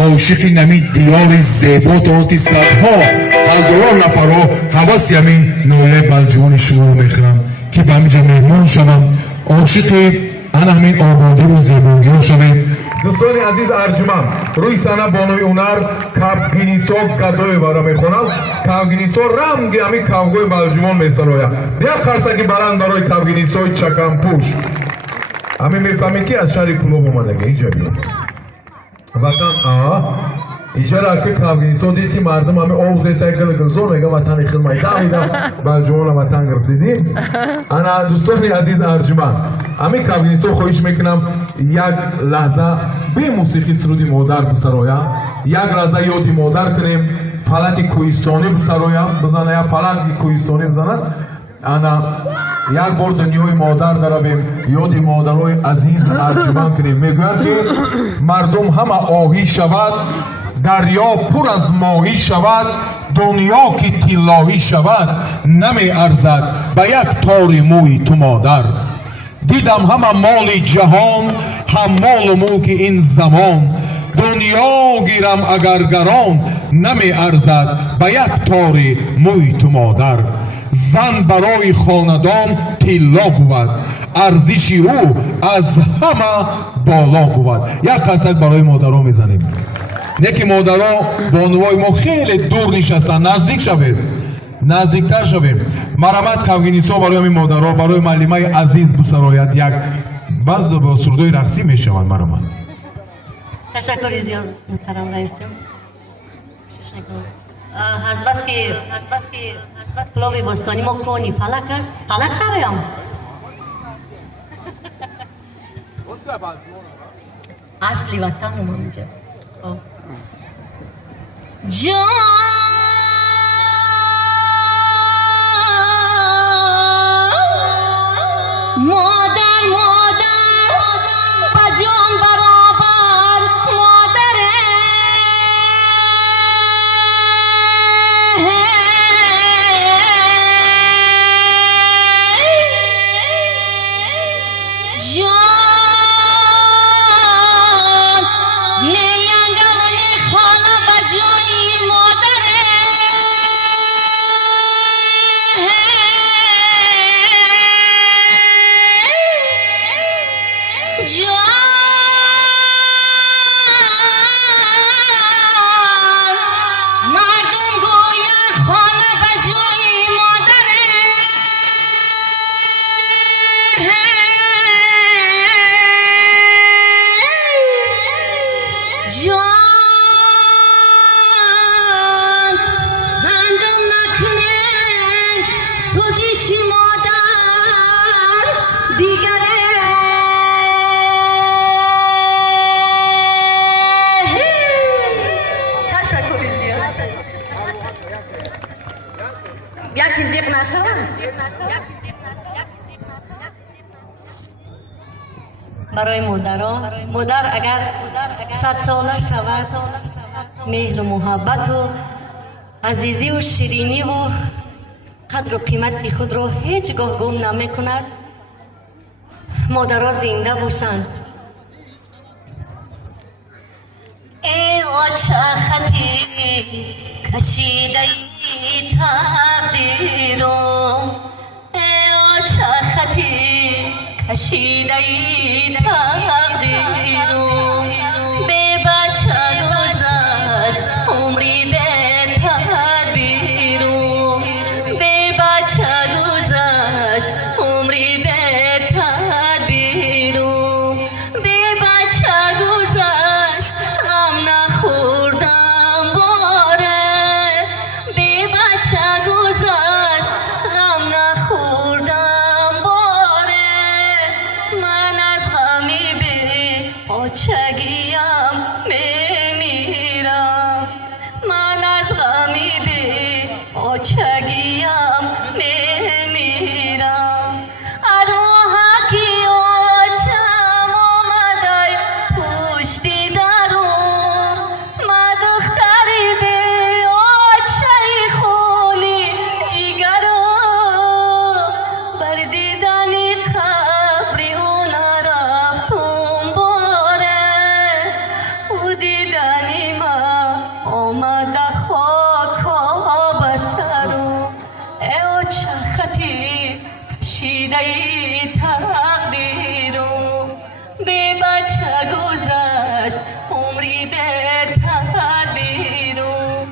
عاشقی نمی دیار زیبا داتی صدها هزاران نفرها حواسی همین نوعه بلجوان شما رو میخرم که به همینجا مهمان شوم عاشقی انا همین آبادی و زیبایی رو شوید. دوستان عزیز ارجمند روی صحنه بانوی هنر کاوگینیسو гадоева ро мехонам. Кавгинисо рамги ҳамин кавгои балҷувон месарояд. Як қарсаки баланд барои кавгинисои чакампӯш. ҳамин мефаҳмед ки аз шаҳри Кӯлоб омадаги инҷо биёд. ватан ишара ки кавгинисо дид ки мардум ҳамин овзесай гилгилзор мега ватани хидмайда ида балҷувона ватан гирифтидим. ана дӯстони азиз арҷуманд ҳамин кавгинисо хоҳиш мекунам як лаҳза бе мусиқӣ суруди модар бисароям. як лаҳза ёди модар кунем. фалаки кӯҳистонӣ бисароям бизана як фалаки кӯҳистонӣ бизанад. ана як бор дунёи модар дарабем ёди модарои азиз арҷуманд кунем. мегӯянд ки мардум ҳама оҳӣ шавад дарё пур аз моҳӣ шавад дунё ки тиллоҳӣ шавад намеарзад ба як тори мӯи ту модар. دیدم همه مال جهان هم مال و ملک این زمان دنیا گیرم اگر گران نمی ارزد به یک تار موی تو مادر. زن برای خاندان طلا بود ارزش او از همه بالا بود. یک قصد برای مادرها میزنیم نه که مادرها بانوای ما خیلی دور نشستن. نزدیک شوید نزدیکتر شویم. مرحمت کاوگینیسو برای همین مادرها برای معلمای عزیز بسراید یک باز با سرودای رقصی میشوند. مرحمت. تشکر زیاد محترم رئیس جان. تشکر. از بس که کلوب بستانی ما کونی فلک است. فلک سرایم. اصلی وطن ما اینجا. جان برای مادر اگر 100 ساله شود مهر و محبت و عزیزی و شیرینی و قدر و قیمت خود را هیچگاه گم نمی کند. مادرها زنده باشند. ای آچه خطی کشیده ای تقدیرم ای آچه خطی کشیده ای تقدیرم به بچه گذشت عمری به تدبیرم به بچه گذشت عمری به تدبیرم به بچه گذشت غم نخوردم باره به بچه گذشت غم نخوردم باره من از غمی به آچه بهتر بیرون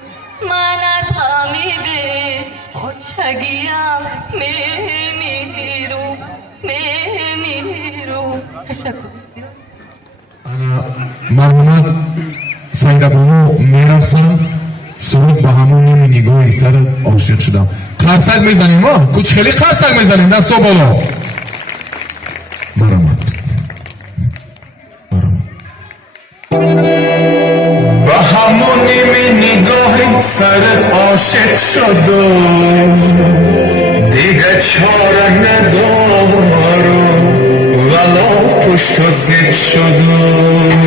من از غمی به آچگیم میمیرم تشکر مرحومت سیدبانو میرقصم سرود با همون نمی نگاهی سر عاشق شدم قرصک میزنیم ما کچ خیلی قرصک میزنیم دستو بالا مرحومت با همون نمی نگاهی سر عاشق شدم دیگه چاره ندارم ولا پشت و زیر شدم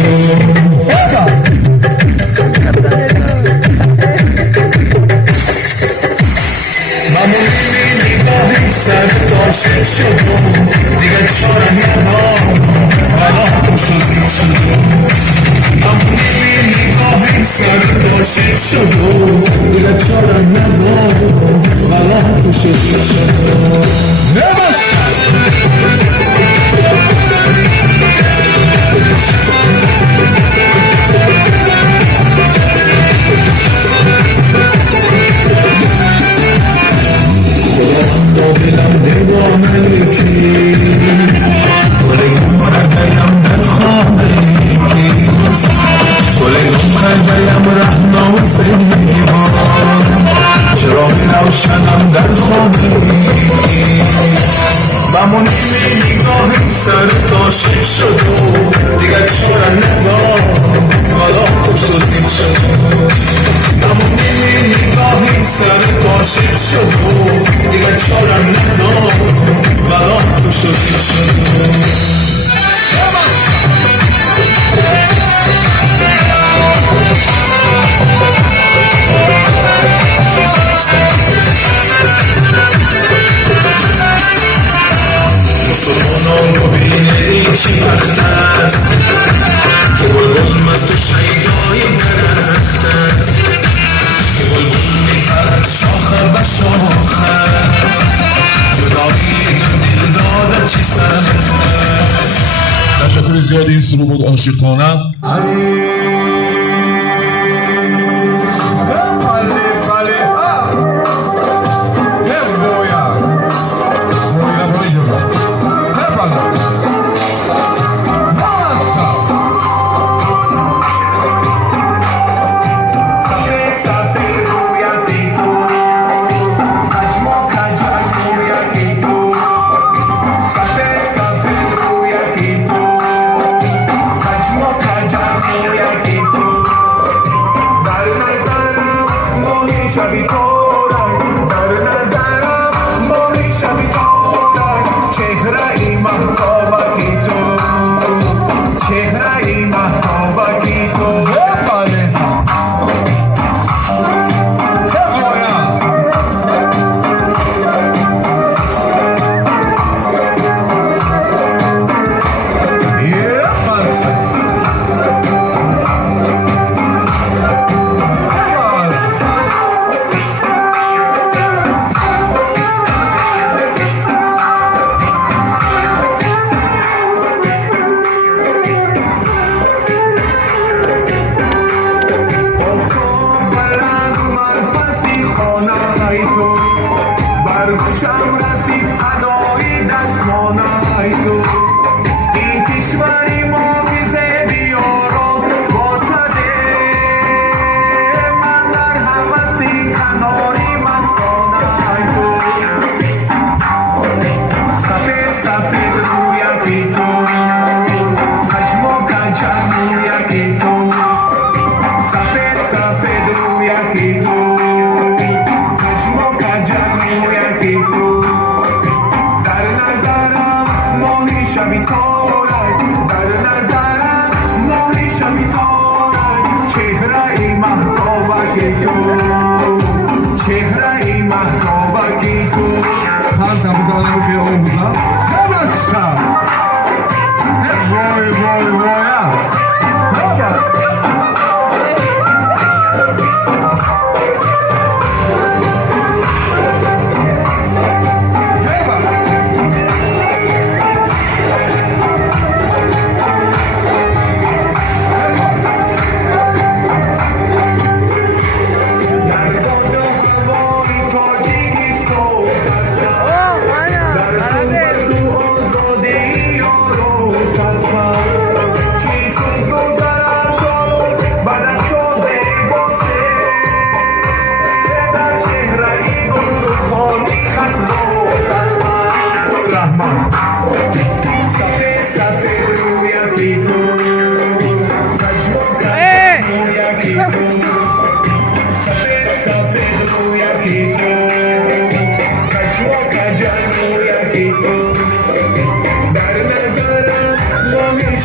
سر عاشق شدم دیگه چاره ندارم ولا پشت و زیر شدم همونی نگاهی سر عاشق شدم دیگه چاره ندارم ولا پشت و زیر شدم دلم دیوانه یکی گلگم کردیم در خانه یکی گلگم کردیم رهنا و زیبا چراغی روشنم در خانه یکی بمون نیمی نگاهی سر عاشق شدم دیگه چاره ندارم حالا پشت و زیر شدم بمون نیمی نگاهی سر عاشق شدم دیگه چاره ندارم حالا پشت و زیر شدم مسلمانان رو بینه این چی وقت است که بلبل مست و شیدای درخت است که بلبل میپرد شاخه به شاخه جدایی دو دل داده چی سخت است تشکر زیادی این سرود بود عاشقانه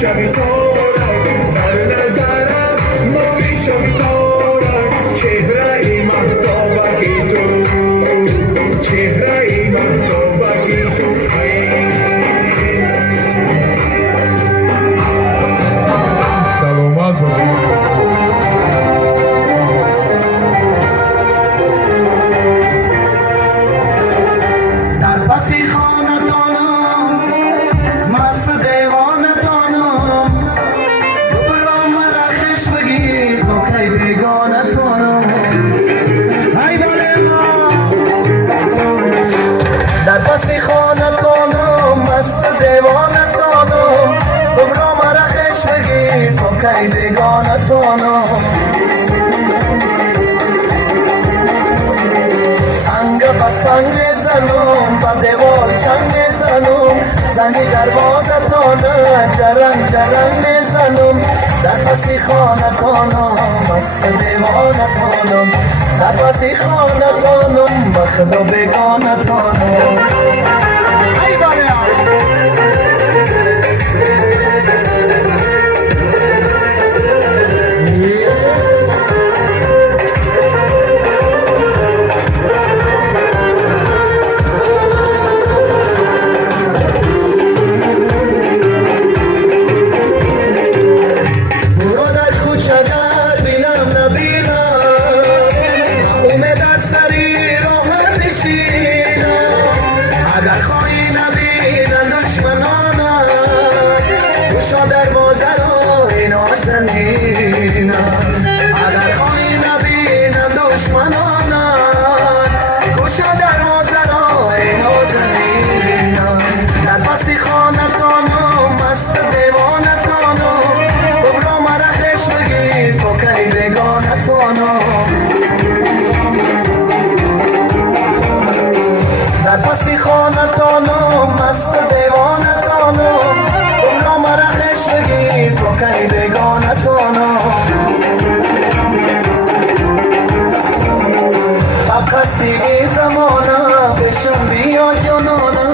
میشوی تارک در نظرم ما میشوی تارک چهره مهتابکی تو چهره مهتابکی تو سلامت باشید. در پسی خانتانم مست دیوانتانم برام مرا خش بگیر تو کی بیگانتانم ای بله در پسی خانتانم مست دیوانتانم برام مرا خش بگیر تو کی بیگانتانم سنگ با سنگ زنم با دیوار چنگ میزنم زنگ دروازتانه جرنگ جرنگ میزنم در پسی خانتانم مست دیوانتانم در پسی خانتانم بخت و بیگانتانم ای بالا اگر خواهی نبینم دشمنانم گوشا در مازرای نازنینم در پسی خانتانم مست دیوانتانم ببرا مرا خش بگیر تو کی بیگانتانم در پسی خانتانم مست دیوانتانم ببرا مرا خش بگیر تو کی بیگانتانم قصیدی زمانه بشم بیا جانانه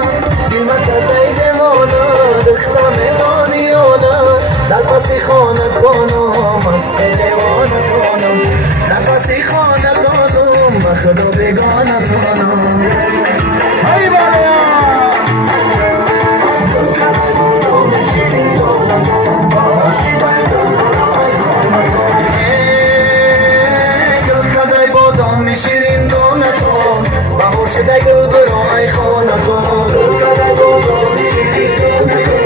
دیمت بیدمانه دختم دانیانه در پسی خانتانم مست دیوانتانم در پسی خانتانم بخدا بیگانتانم ای بالا شیرین دونتون باهوش دگل برو ای خانتون دلکده بودم شیرین دونتون باهوش دگل برو ای خانتون باهوش دگل برو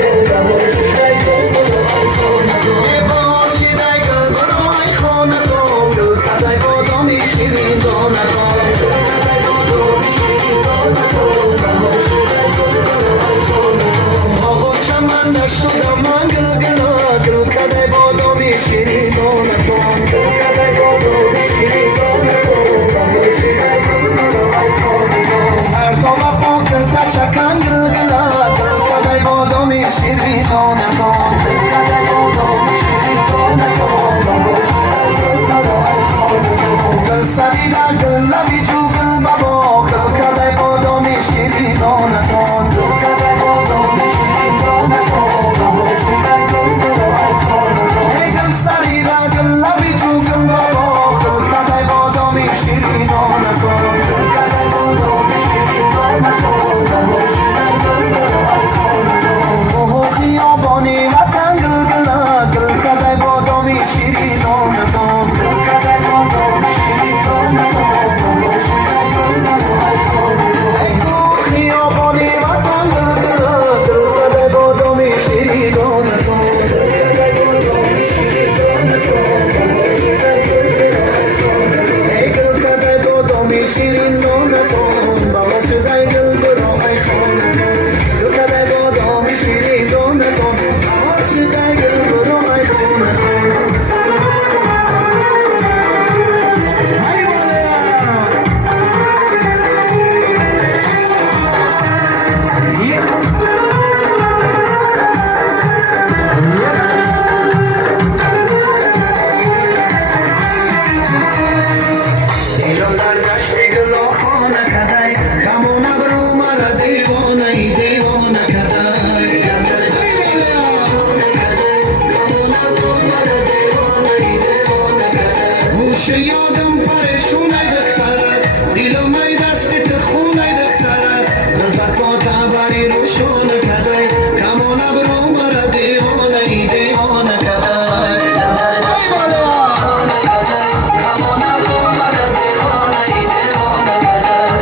ای خانتون دلکده بودم شیرین دونتون دلکده بودم شیرین دونتون باهوش دگل برو ای خانتون باهوش چمن نشدم من گلگلا دلکده بودم شیرین دونتون دلکده بودم شیرین دونتون سرکام فاکر تچکن گلگلا دلکده بادامی شیری دانتان دلکده بادامی شیری دانتان گل سریده گل لبی جو گل بابا دلکده بادامی شیری دانتان دلکده بادامی شیری دانتان گل سریده گل لبی جو گل بابا دلکده بادامی شیری دانتان خیابانی گوش یادم پریشونه دختره دیلم ای دستی تخونه دختره زلفکات بری روشونه کده کمونه برو مرا دیوانه ای دیوانه کده دیلم برداشتی گلو خونه کده کمونه برو مرا دیوانه ای دیوانه کده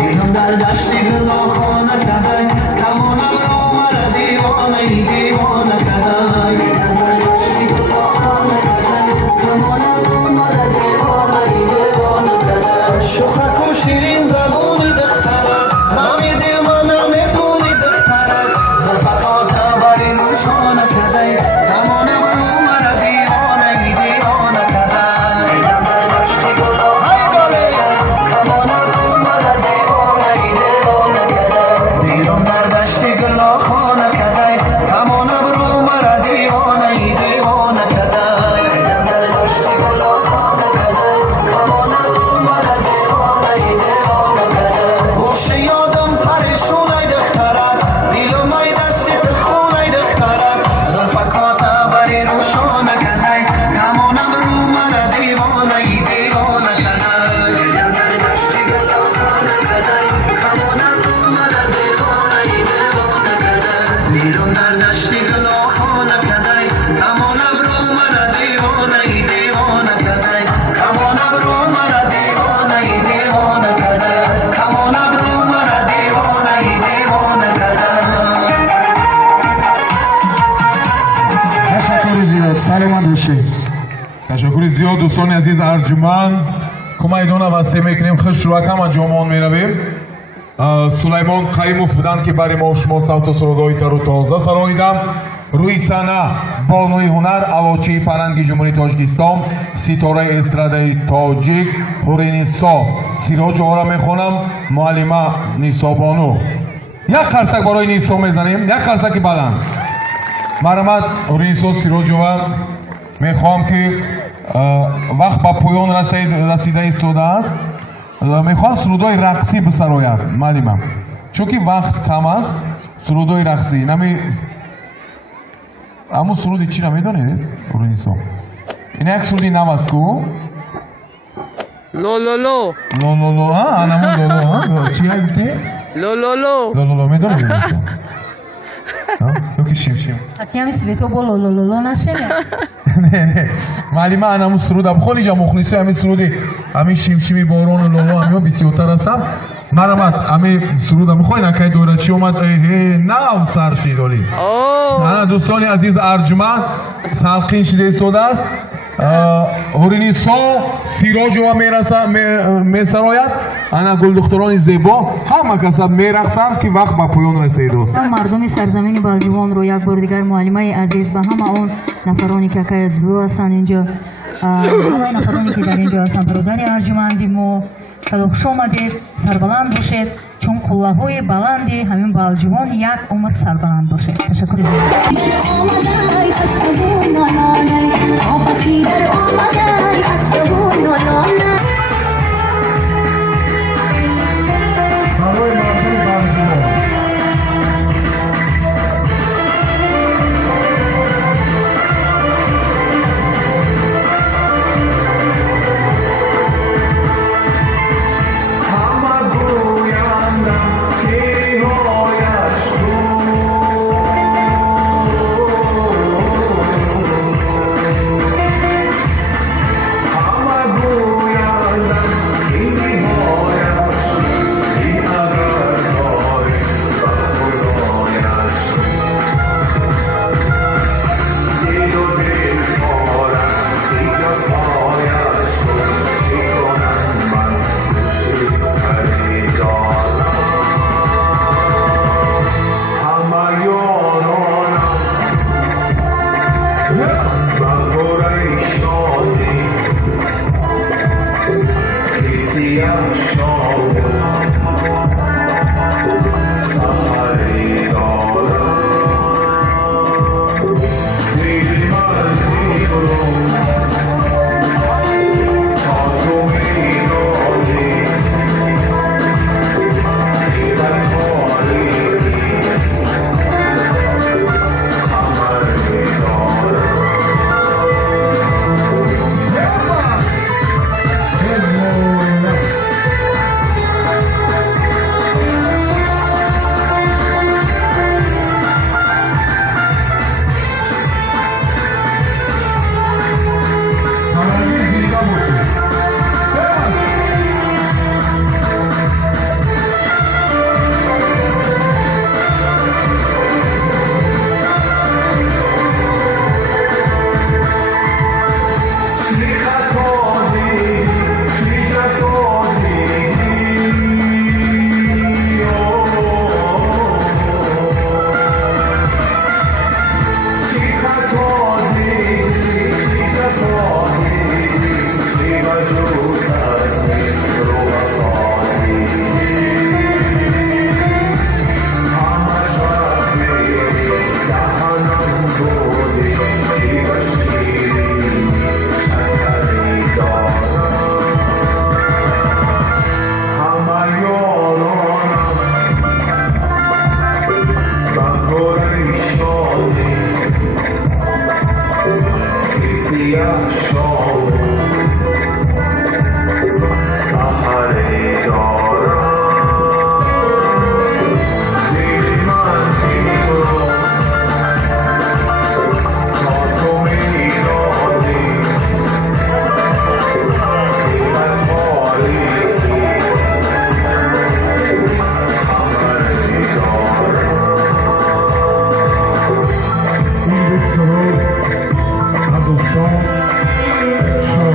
دیلم در دشت گلو خانه کردی کمونه برو مرا دیوانه ای دیوانه کردی دیلم در دشت گلو خانه کردی کمونه برو مرا دیوانه ای دیوانه کردی شوخک و شیرین زبونی دختره غمی دل منم میدونی دختره زلفکات بری روشانه کردی کمونه برو مرا دیوانه ای دیوانه کردی دیلم در دشت گلو خانه کردی کمونه برو مرا دیوانه ای دیوانه کردی دیلم در دشت گلو خانه کردی کمونه برو مرا دیوانه ای دیوانه کردی تشکر زیاد دوستان عزیز ارجمند کمایدون واسه میکنیم خوش رو کم انجام میرویم سلیمان قیموف بودن که برای ما شما صوت و سرودهای تر و تازه سراییدم روی صحنه بانوی هنر اواچی فرهنگی جمهوری تاجیکستان ستاره استرادای تاجیک حوری نیسا سیراج را میخونم معلمه نیسا بانو یک قرصک برای نیسا میزنیم یک قرصک بلند مرحمت حوری نیسا سیراج میخوام که وقت با پایان رسیده ایستاده است میخوام سرودای رقصی بسراید معلمم چون که وقت کم است سرودای رقصی نمی аму суруди чиро медонед рӯнисо ин як суруди нав аст ку лололо лололо анамо лоло чи як гуфте лололо лололо медонед рӯнисо ёки шим Хотя свето было лололо нашли. маълима анаму суруда холи ҷа мухлисои ҳамин суруди ҳамин шимшими борону лоло ҳамиҳо бисёртар ҳастанд марамат ҳамин суруда мехоҳед акай дора чӣ омад нав сар шидолӣ ана дӯстони азиз арҷуманд салқин шида истодааст ҳуринисо сироҷова месарояд ана гулдухтурони зебо ҳама каса мерақсанд ки вақт ба поён расидааст мардуми сарзамини балҷувонро як бор дигар муаллимаи азиз ба ҳама он нафароне ки акай азизло ҳастанд инҷо ҳамаи нафароне ки дар инҷо ҳастанд бародари арҷуманди мо хело хуш омадед сарбаланд бошед чун қуллаҳои баланди ҳамин балҷувон як умр сарбаланд бошед ташаккури برای مردم برجام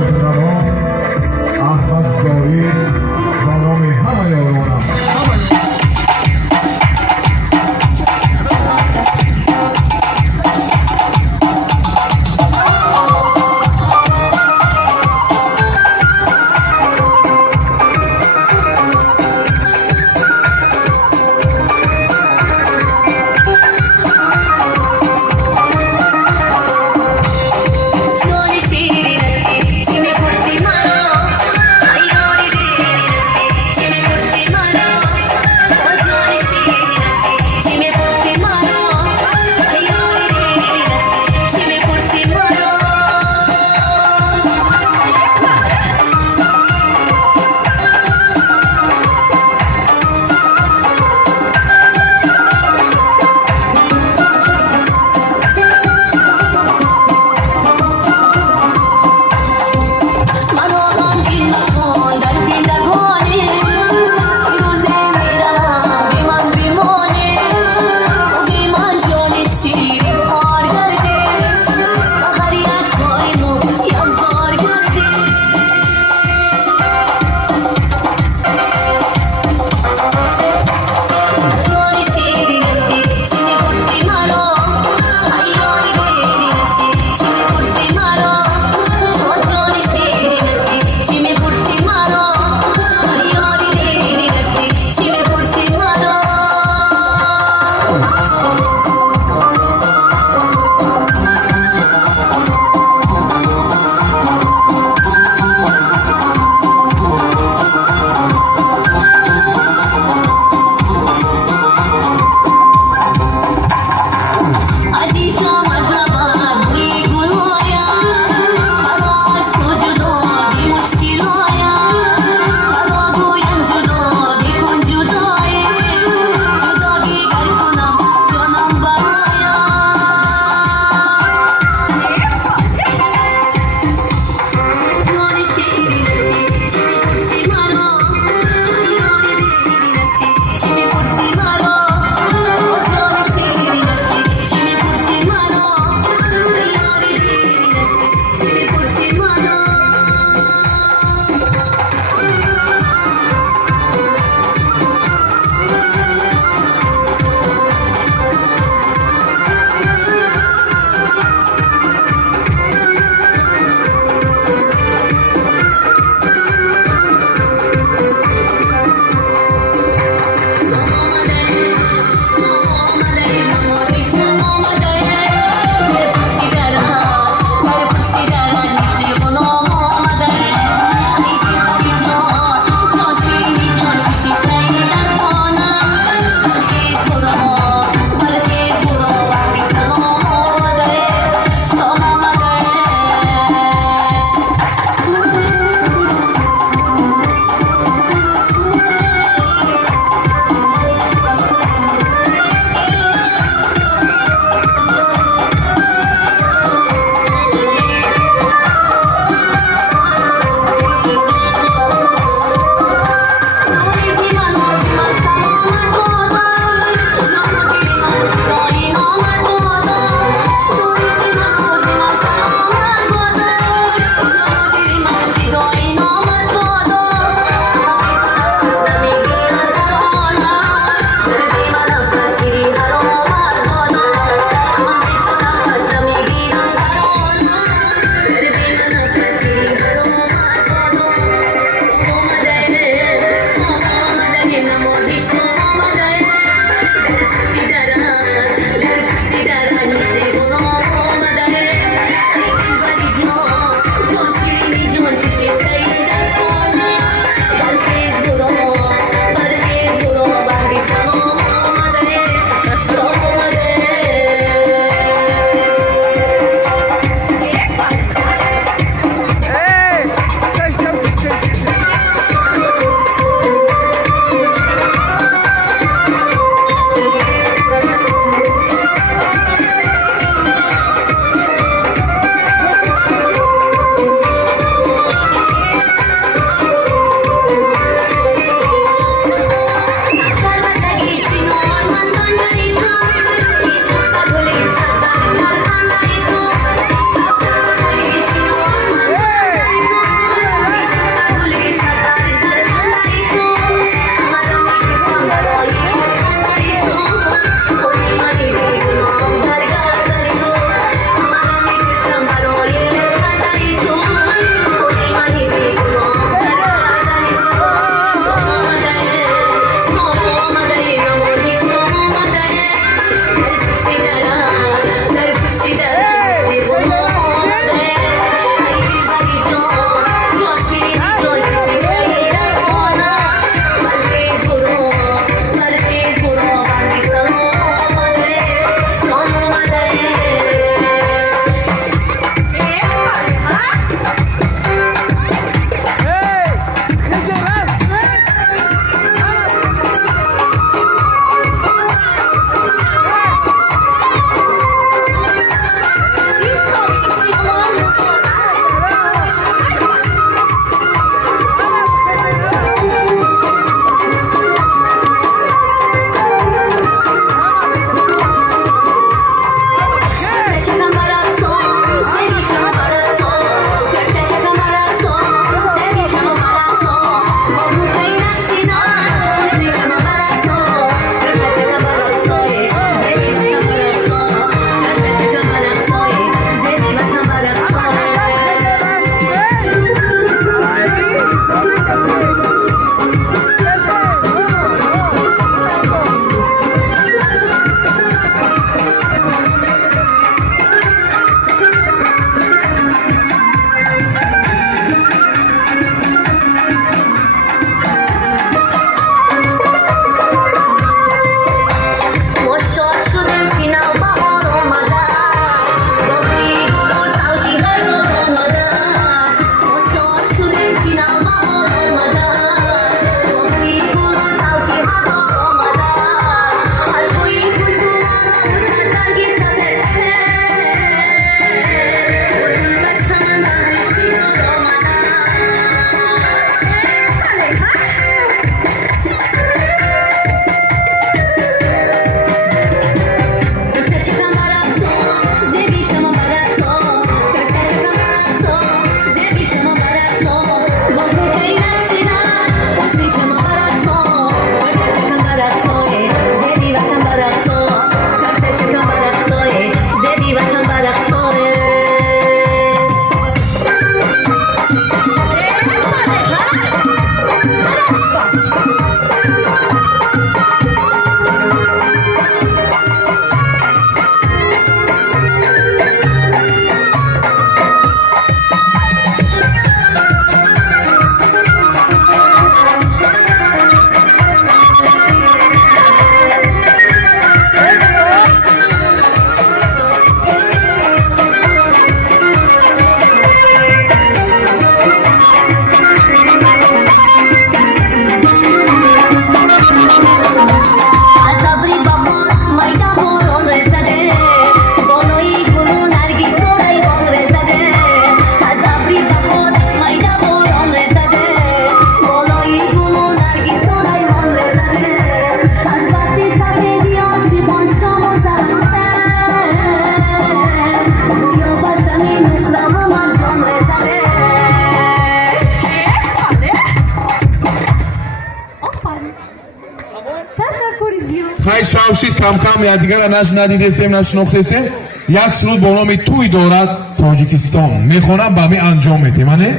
бавшид кам-кам якдигара наш надидесем нашнохтесем як суруд бо номи туй дорад Тоҷикистон мехонам ба ми анҷом метем ане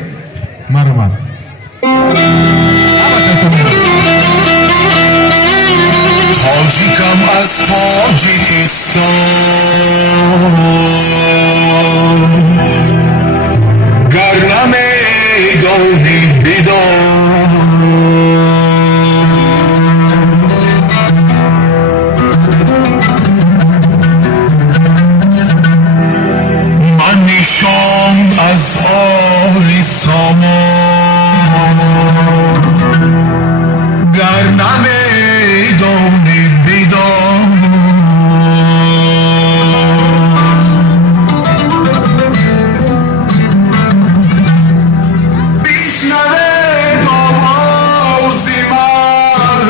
маромад تاجیکم از تاجیکستان گر نمیدانی بدان من نشان از آلی سامان گر نمیدانی بدان بیشنوید آواز من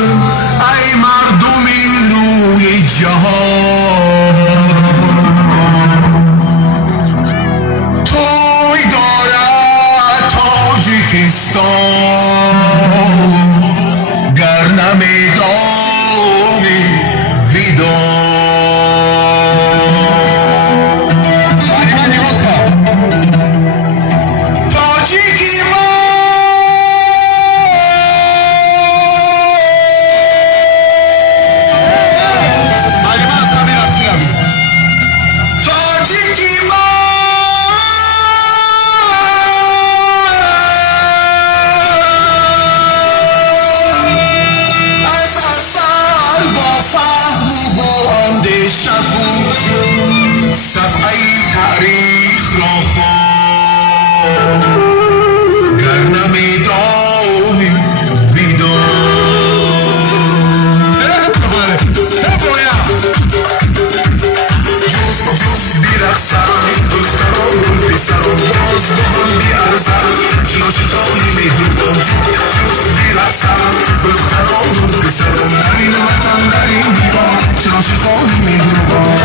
ای مردمی روی جهان توی دارد تاجیکستان گر نمیدانی بدان تاجیکی صفحه تاریخ را خوان گر نمیدانی بدان جفت جفت بیرقصن دختران پسران باز با هم بیارزن عاشقانی مهربان جفت بیرقصن دختران پسران در این وطن در این دیوان عاشقانی مهربان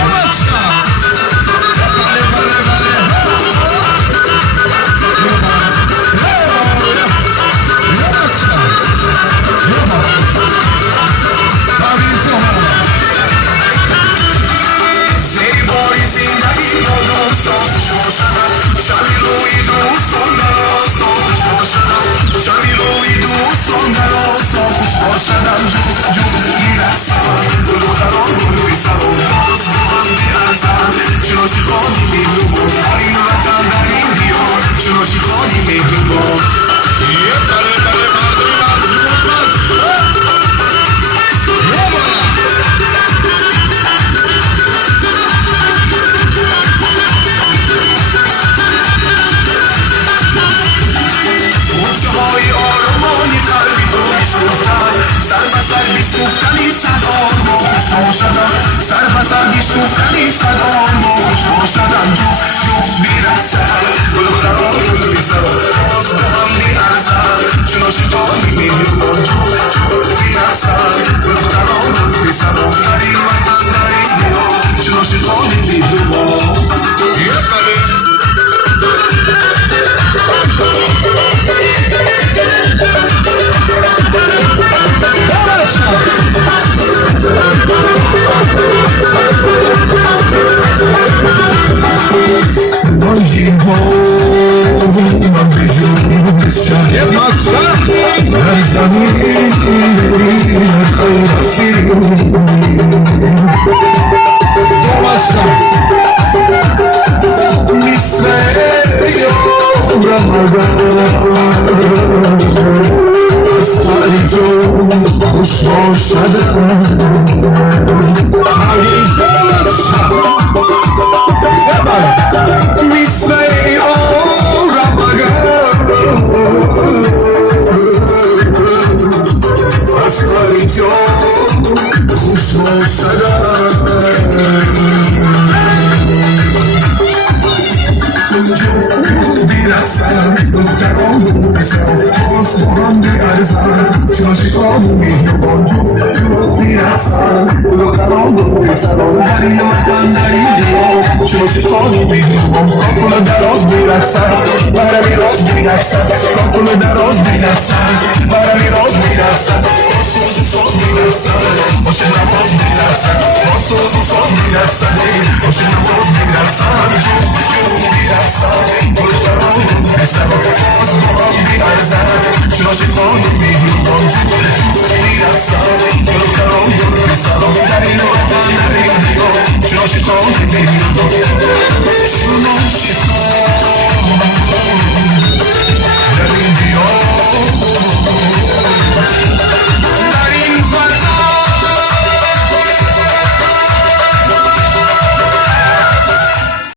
سر بسر گفتنی صدام با خوشبا شدم جفت میرسن دختران گل بیسران باز با هم میارزن چون عاشقانی مهربان جفت میرسن دختران گل بیسران در این وطن در این دیوان چون عاشقانی مهربان من به جون شهر در زمین مثل از هر جو خوش شدم میارزن چون شیطان و مهربان جو میرسن دختران رو میسران هری مکن در این دیوان چون شیطان و مهربان کاکل دراز میرسن برمی راز میرسن کاکل دراز میرسن برمی راز میرسن سوز سوز میرسن باشه نماز میرسن سوز سوز میرسن باشه نماز میرسن جو میرسن دختران رو میسران باز با هم میارزن چون شیطان و مهربان جو میرسن